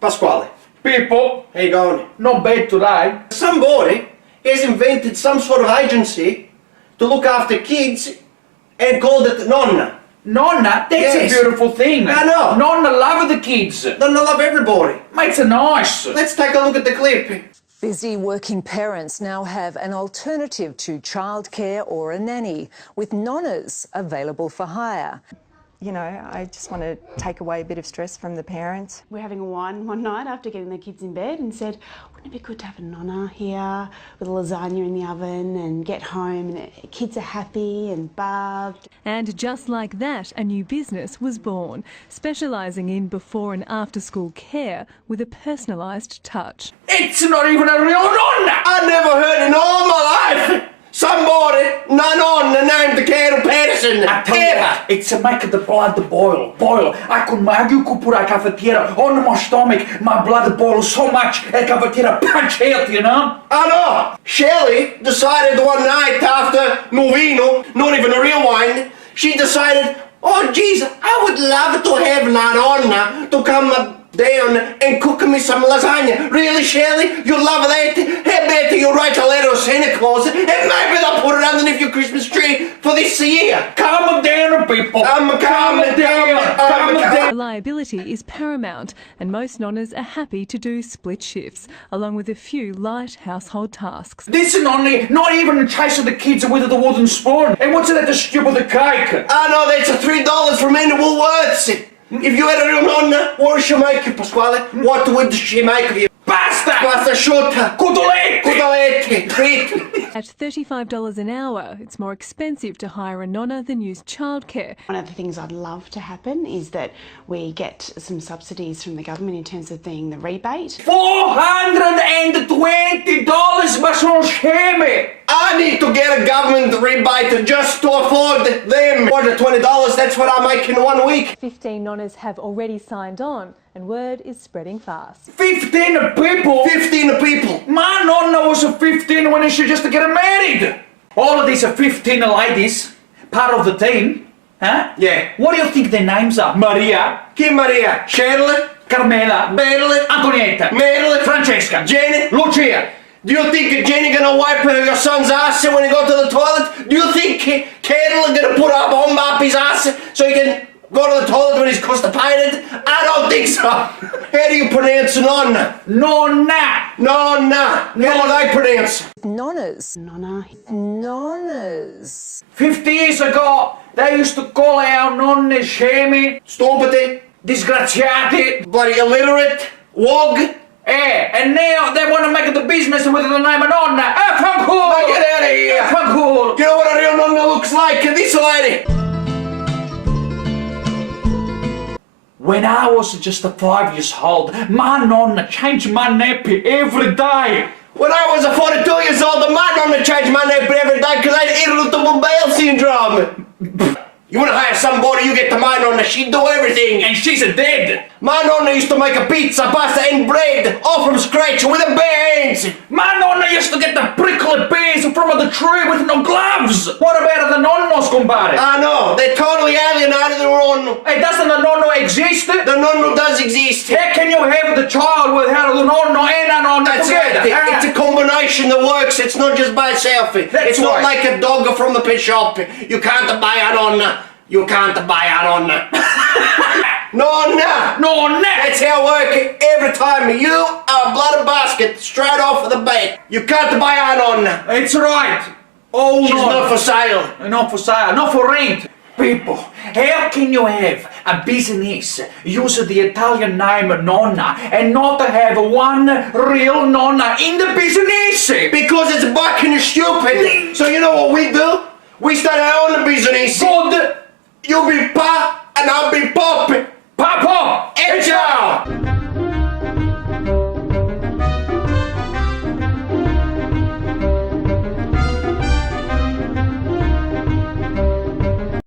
Pasquale. People, How you going? not bad today. Somebody has invented some sort of agency to look after kids and called it Nonna. Nonna, that's Yes. a beautiful thing. I know. Nonna love the kids. Nonna love everybody. Mates are nice. Let's take a look at the clip. Busy working parents now have an alternative to childcare or a nanny, with nonnas available for hire. You know, I just want to take away a bit of stress from the parents. We're having a wine one night after getting the kids in bed and said, wouldn't it be good to have a nonna here with a lasagna in the oven and get home and kids are happy and bathed. And just like that, a new business was born, specialising in before and after school care with a personalised touch. It's not even a real Nonna. I never heard in all my life somebody, Nonna, named Carol Patterson. I tell you what, it's a make the blood boil. You could put a cafetiera on my stomach, my blood boils so much, a cafetiera punch out, you know? I know. Shelley decided one night after Novino, not even a real wine, she decided, oh geez, I would love to have Nonna to come down and cook me some lasagna. Really, Shelley? You love that? How about you write a letter to Santa Claus and maybe they'll put it underneath your Christmas tree for this year? Calm down, people. I'm calming down. Reliability is paramount, and most nonnas are happy to do split shifts, along with a few light household tasks. This and only, not even chasing the kids with the wooden spoon. And what's that, the stupid the cake? I know that's a $3 from Andy Woolworths. If you had a real Nonna, what would she make you, Pasquale? What would she make of you? Pasta! Pasta asciutta! Cotolette! Cotolette! Fritti! At $35 an hour, it's more expensive to hire a nonna than use childcare. One of the things I'd love to happen is that we get some subsidies from the government in terms of being the rebate. $420, ma sono sceme! I need to get a government rebate just to afford them. For the $20, that's what I make in 1 week. 15 nonnas have already signed on, and word is spreading fast. 15 people? 15 people. My nonna was 15 when she just get married. All of these are 15 ladies, part of the team. Huh? Yeah. What do you think their names are? Maria, Kim Maria, Shirley, Carmela, Madeline, Antonietta, Madeline, Francesca, Jenny. Lucia. Do you think Jenny gonna wipe your son's ass when he go to the toilet? Do you think Carol gonna put a bomb up his ass so he can go to the toilet when he's constipated? I don't think so. How do you pronounce Nonna? Nonna. Nonna. How do they pronounce? Nonnas. Nonna. Nonnas. 50 years ago, they used to call our nonne scemi, Stupid, disgraziati, bloody illiterate, wog. and now they want to make the business with the name of Nonna. Fanculo! Get out of here. Fanculo! You know what a real Nonna looks like? This lady. When I was just 5 years old, my nonna changed my nappy every day. When I was 42 years old, my Nonna changed my name every day because I had irritable bowel syndrome. You want to hire somebody, you get to my Nonna, she'd do everything. And she's dead. My Nonna used to make a pizza, pasta and bread, all from scratch with a bare hands. My nonna used to get the prickly pears from the tree with no gloves. What about the nonnos, compadre? I know, they totally alienated the Nonna. Hey, doesn't the nonno exist? The Nonna does exist. How can you have the child without the nonno and a nonna That's together? right. It's a combination that works. It's not just by itself. It's not right. like a dog from the pet shop. You can't buy a Nonna. You can't buy a Nonna. Nonna! Nonna! That's how it works every time. You are a bloody basket straight off of the bat. You can't buy a Nonna. It's right. Oh, She's no. not for sale. Not for sale, not for rent. People, how can you have a business use the Italian name Nonna and not have one real Nonna in the business? Because it's fucking stupid. So you know what we do? We start our own business. Good. You be Pa and I'll be Pop. Papa! Enjoy!